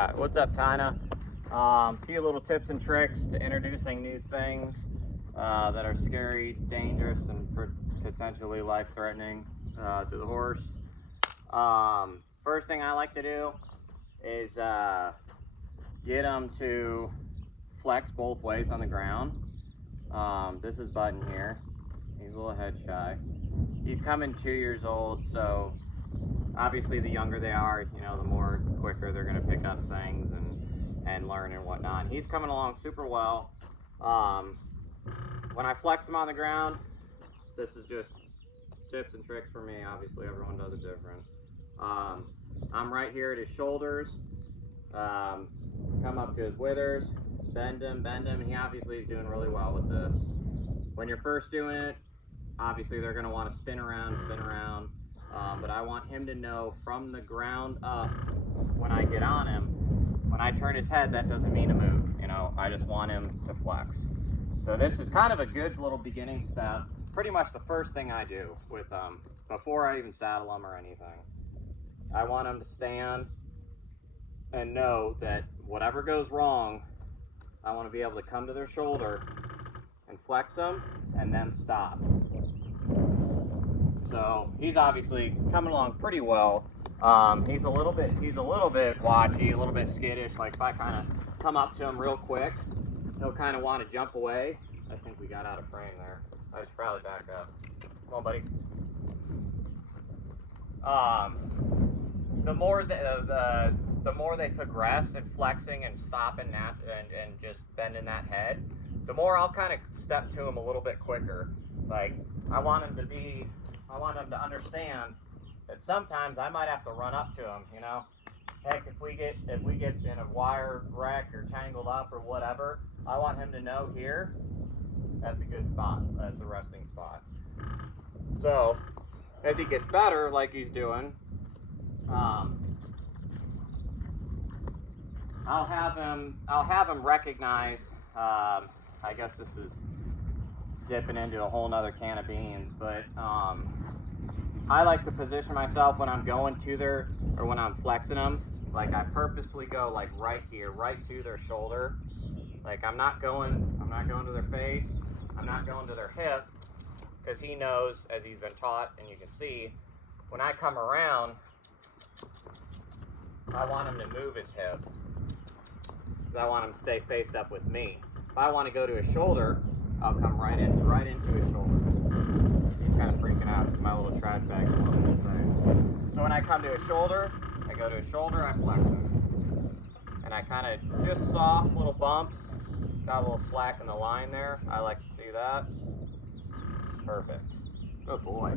Alright, what's up, Tina? Few little tips and tricks to introducing new things that are scary, dangerous, and potentially life-threatening to the horse. First thing I like to do is get them to flex both ways on the ground. This is Button here. He's a little head shy. He's coming 2 years old, so obviously the younger they are, you know, the more quicker they're going to pick up things and learn and whatnot. He's coming along super well. When I flex him on the ground, this is just tips and tricks for me. Obviously everyone does it different. I'm right here at his shoulders, come up to his withers, bend him, and he obviously is doing really well with this. When you're first doing it, obviously they're going to want to spin around, but I want him to know from the ground up, when I get on him, when I turn his head, that doesn't mean to move. You know, I just want him to flex. So this is kind of a good little beginning step. Pretty much the first thing I do with them, before I even saddle them or anything. I want them to stand and know that whatever goes wrong, I want to be able to come to their shoulder and flex them and then stop. So he's obviously coming along pretty well. He's a little bit watchy, a little bit skittish. Like if I kind of come up to him real quick, he'll kind of want to jump away. I think we got out of frame there. I should probably back up. Come on, buddy. The more they progress in flexing and stopping that and just bending that head, the more I'll kind of step to him a little bit quicker. Like I want him to understand that sometimes I might have to run up to him, you know. Heck, if we get in a wire wreck or tangled up or whatever, I want him to know here, that's a good spot, that's the resting spot. So, as he gets better, like he's doing, I'll have him recognize, I guess this is dipping into a whole nother can of beans, but I like to position myself when I'm going to when I'm flexing them, like I purposefully go like right here, right to their shoulder. Like I'm not going to their face, I'm not going to their hip, because he knows, as he's been taught, and you can see, when I come around, I want him to move his hip. I want him to stay faced up with me. If I want to go to his shoulder, I'll come right into his shoulder. He's kind of freaking out because my little trash bag is on his face. So when I come to his shoulder, I go to his shoulder, I flex him. And I kind of just soft little bumps. Got a little slack in the line there. I like to see that. Perfect. Good boy.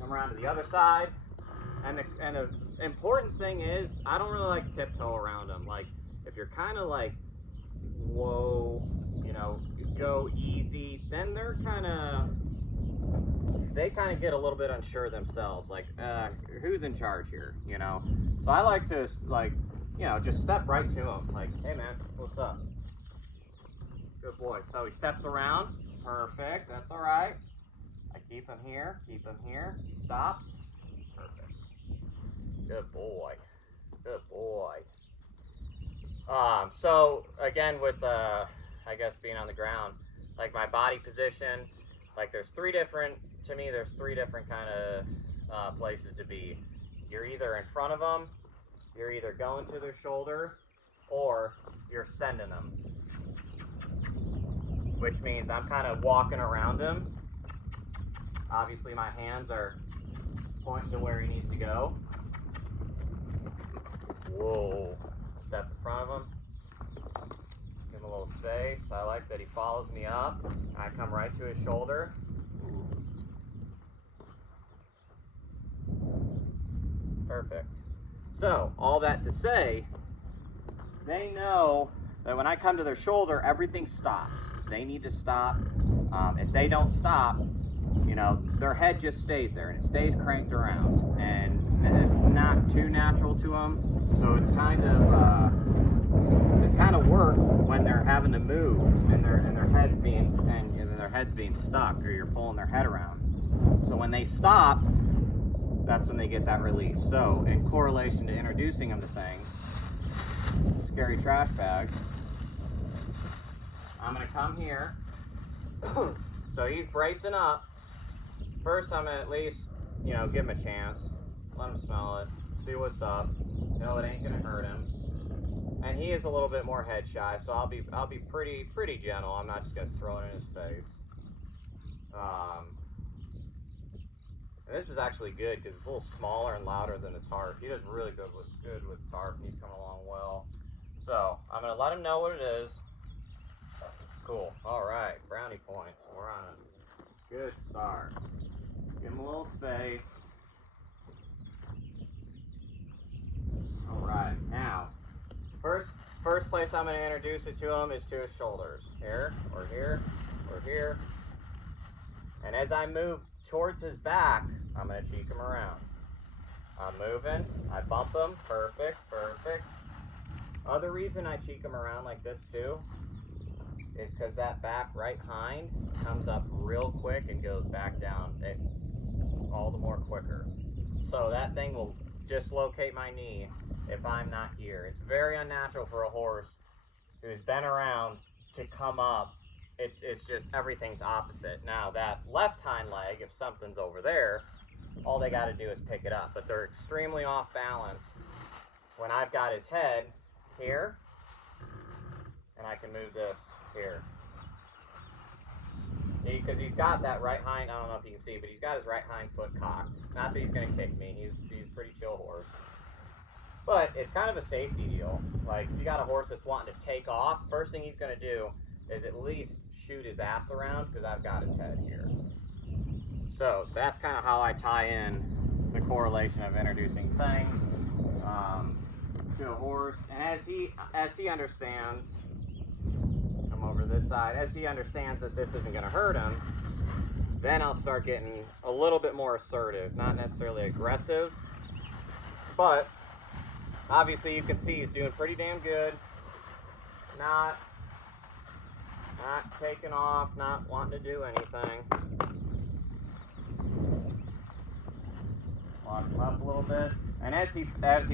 Come around to the other side. And the important thing is, I don't really like tiptoe around them. Like, if you're kind of like, whoa, you know, go easy, then they kind of get a little bit unsure themselves. Like, who's in charge here, you know? So I like to, like, you know, just step right to him. Like, hey man, what's up? Good boy. So he steps around. Perfect. That's all right. I keep him here. He stops. Perfect. Good boy. Good boy. So again, with I guess being on the ground, like my body position, like there's three different kind of places to be. You're either in front of them, you're either going to their shoulder, or you're sending them. Which means I'm kind of walking around him. Obviously my hands are pointing to where he needs to go. Whoa. Step in front of him. Give him a little space. I like that he follows me up. I come right to his shoulder. Perfect. So, all that to say, they know that when I come to their shoulder, everything stops. They need to stop. If they don't stop, you know, their head just stays there and it stays cranked around, and it's not too natural to them. So it's kind of work when they're having to move and their head's being stuck, or you're pulling their head around. So when they stop, that's when they get that release. So in correlation to introducing them to things, scary trash bags. I'm gonna come here. So he's bracing up. First, I'm gonna at least, you know, give him a chance. Let him smell it. See what's up. No, it ain't gonna hurt him. And he is a little bit more head shy, so I'll be pretty gentle. I'm not just gonna throw it in his face. And this is actually good because it's a little smaller and louder than the tarp. He does really good with tarp, and he's coming along well. So I'm gonna let him know what it is. Cool. All right, brownie points. We're on a good start. Give him a little space. All right, now first place I'm gonna introduce it to him is to his shoulders. Here, or here, or here. And as I move towards his back, I'm gonna cheek him around. I'm moving, I bump him, perfect, perfect. Other reason I cheek him around like this too is because that back right hind comes up real quick and goes back down all the more quicker. So that thing will dislocate my knee if I'm not here. It's very unnatural for a horse who's been around to come up. It's just everything's opposite. Now that left hind leg, if something's over there, all they got to do is pick it up. But they're extremely off balance when I've got his head here, and I can move this here. See, because he's got that right hind, I don't know if you can see, but he's got his right hind foot cocked. Not that he's going to kick me. He's a pretty chill horse. But it's kind of a safety deal. Like, if you got a horse that's wanting to take off, first thing he's going to do is at least shoot his ass around because I've got his head here. So that's kind of how I tie in the correlation of introducing things to a horse. And as he understands, come over this side, as he understands that this isn't going to hurt him, then I'll start getting a little bit more assertive, not necessarily aggressive, but obviously you can see he's doing pretty damn good. Not taking off, not wanting to do anything. Lock him up a little bit, and as he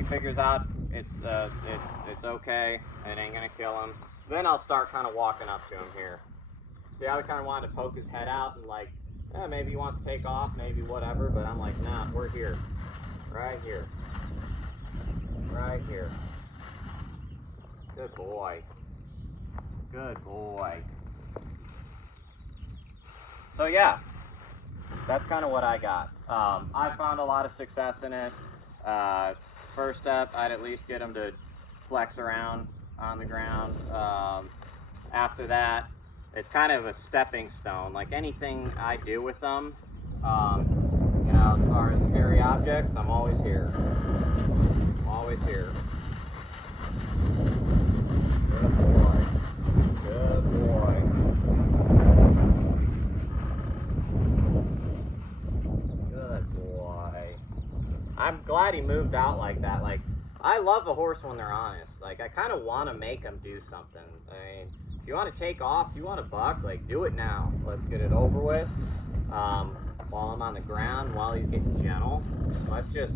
figures out it's okay, it ain't gonna kill him, then I'll start kind of walking up to him here. See, I kind of wanted to poke his head out and like, maybe he wants to take off, maybe whatever, but I'm like, nah, we're here, right here, right here. Good boy. Good boy. So yeah, that's kind of what I got. I found a lot of success in it. First step, I'd at least get him to flex around on the ground. After that, it's kind of a stepping stone. Like anything I do with them, you know, as far as scary objects, I'm always here. I'm always here. Good boy. Good boy. Good boy. I'm glad he moved out like that. Like, I love a horse when they're honest. Like, I kind of want to make them do something. I mean, if you want to take off, if you want to buck, like, do it now. Let's get it over with. While I'm on the ground, while he's getting gentle, let's just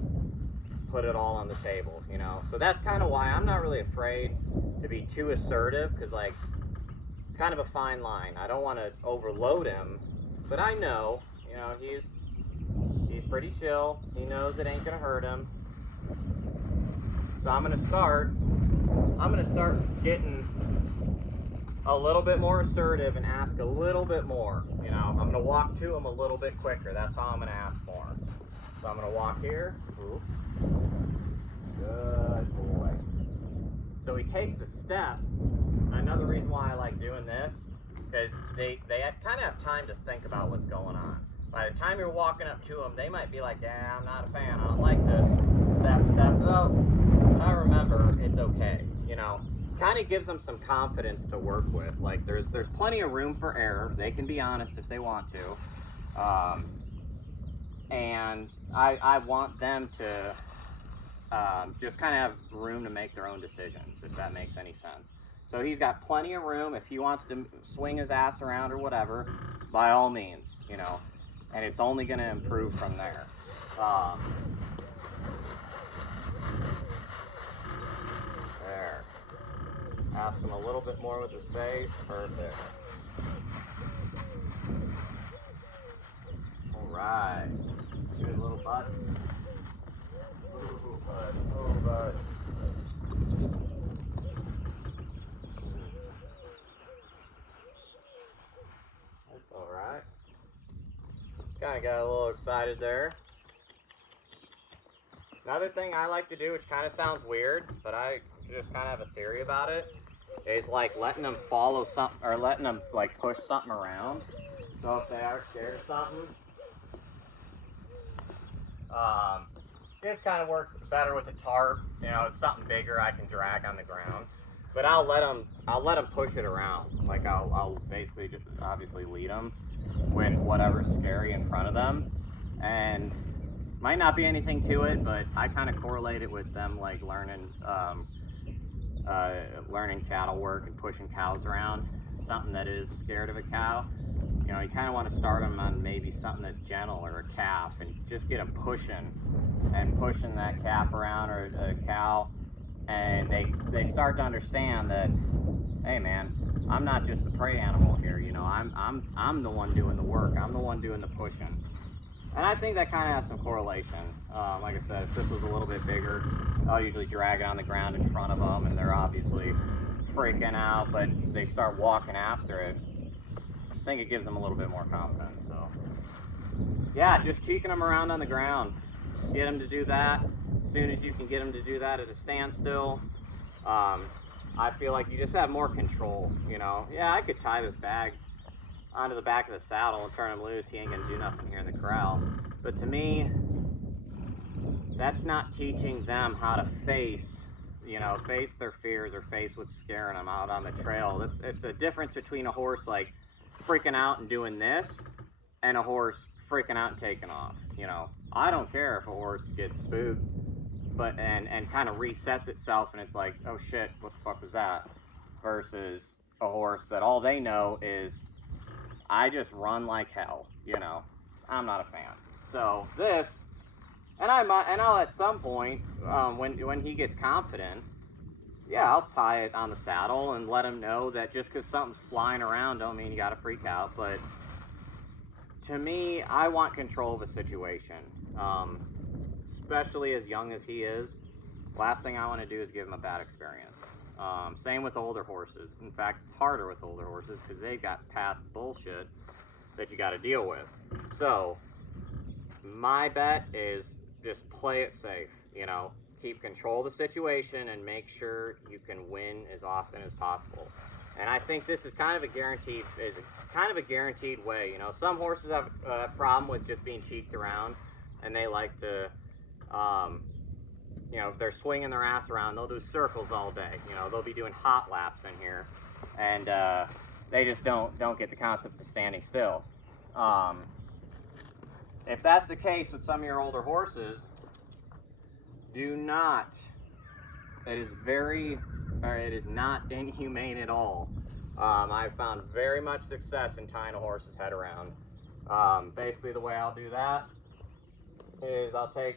put it all on the table, you know? So that's kind of why I'm not really afraid to be too assertive, because, like, it's kind of a fine line. I don't want to overload him, but I know, you know, he's pretty chill. He knows it ain't gonna hurt him. So I'm gonna start getting a little bit more assertive and ask a little bit more. You know, I'm gonna walk to him a little bit quicker. That's how I'm gonna ask more. So I'm gonna walk here. Ooh. Good boy. So he takes a step. Another reason why I like doing this, because they kind of have time to think about what's going on. By the time you're walking up to them, they might be like, yeah, I'm not a fan, I don't like this. Step, oh, I remember, it's okay. You know, kind of gives them some confidence to work with. Like, there's plenty of room for error. They can be honest if they want to. And I want them to just kind of have room to make their own decisions, if that makes any sense. So he's got plenty of room. If he wants to swing his ass around or whatever, by all means, you know, and it's only going to improve from there. There. Ask him a little bit more with his face. Perfect. Alright. Good little butt. Ooh, bud. Oh, bud. That's alright. Kind of got a little excited there. Another thing I like to do, which kind of sounds weird, but I just kind of have a theory about it, is like letting them follow something, or letting them like push something around. So if they are scared of something, this kind of works better with a tarp. You know, it's something bigger I can drag on the ground. But I'll let them push it around. Like I'll basically just obviously lead them when whatever's scary in front of them, and might not be anything to it, but I kind of correlate it with them like learning cattle work and pushing cows around. Something that is scared of a cow, you know, you kind of want to start them on maybe something that's gentle or a calf, and just get them pushing that calf around or a cow, and they start to understand that, hey man, I'm not just the prey animal here. You know, I'm the one doing the work. I'm the one doing the pushing. And I think that kind of has some correlation. Like I said, if this was a little bit bigger, I'll usually drag it on the ground in front of them, and they're obviously freaking out, but they start walking after it. I think it gives them a little bit more confidence. So, yeah, just cheeking them around on the ground. Get them to do that. As soon as you can get them to do that at a standstill, I feel like you just have more control. You know, yeah, I could tie this bag onto the back of the saddle and turn him loose. He ain't gonna do nothing here in the corral. But to me, that's not teaching them how to face, you know, face their fears or face what's scaring them out on the trail. It's a difference between a horse like freaking out and doing this, and a horse freaking out and taking off. You know, I don't care if a horse gets spooked, but and kind of resets itself, and it's like, oh shit, what the fuck was that? Versus a horse that all they know is, I just run like hell. You know, I'm not a fan. So this, and I'll at some point, when he gets confident, yeah, I'll tie it on the saddle and let him know that just because something's flying around don't mean you gotta freak out. But to me, I want control of a situation, especially as young as he is. Last thing I want to do is give him a bad experience. Same with older horses. In fact, it's harder with older horses because they've got past bullshit that you got to deal with. So my bet is just play it safe. You know, keep control of the situation and make sure you can win as often as possible. And I think this is kind of a guaranteed way. You know, some horses have a problem with just being cheeked around, and they like to, you know, if they're swinging their ass around, they'll do circles all day. You know, they'll be doing hot laps in here, and they just don't get the concept of standing still. If that's the case with some of your older horses, do not. It is not inhumane at all. I've found very much success in tying a horse's head around. Basically, the way I'll do that is I'll take,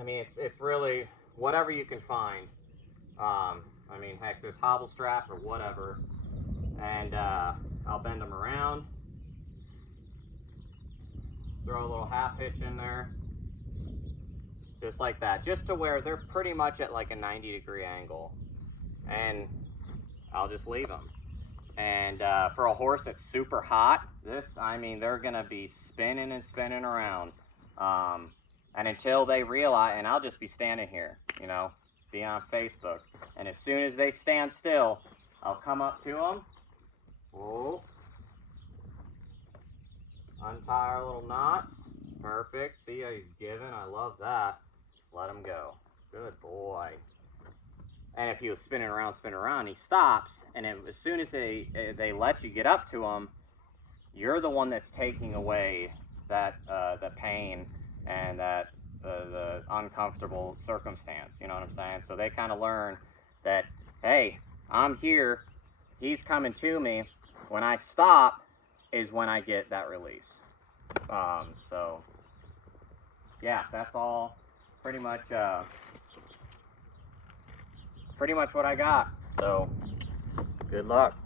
I mean, it's really whatever you can find. I mean, heck, this hobble strap or whatever, and I'll bend them around, throw a little half hitch in there, just like that, just to where they're pretty much at like a 90-degree angle, and I'll just leave them. And for a horse that's super hot, I mean, they're gonna be spinning and spinning around, and until they realize, and I'll just be standing here, you know, be on Facebook, and as soon as they stand still, I'll come up to them, whoa, untie our little knots, perfect, see how he's giving, I love that, let him go, good boy. And if he was spinning around, he stops, and as soon as they let you get up to him, you're the one that's taking away that the pain and that the uncomfortable circumstance, you know what I'm saying? So they kind of learn that, hey, I'm here, he's coming to me, when I stop is when I get that release. So yeah, that's all pretty much what I got So, good luck.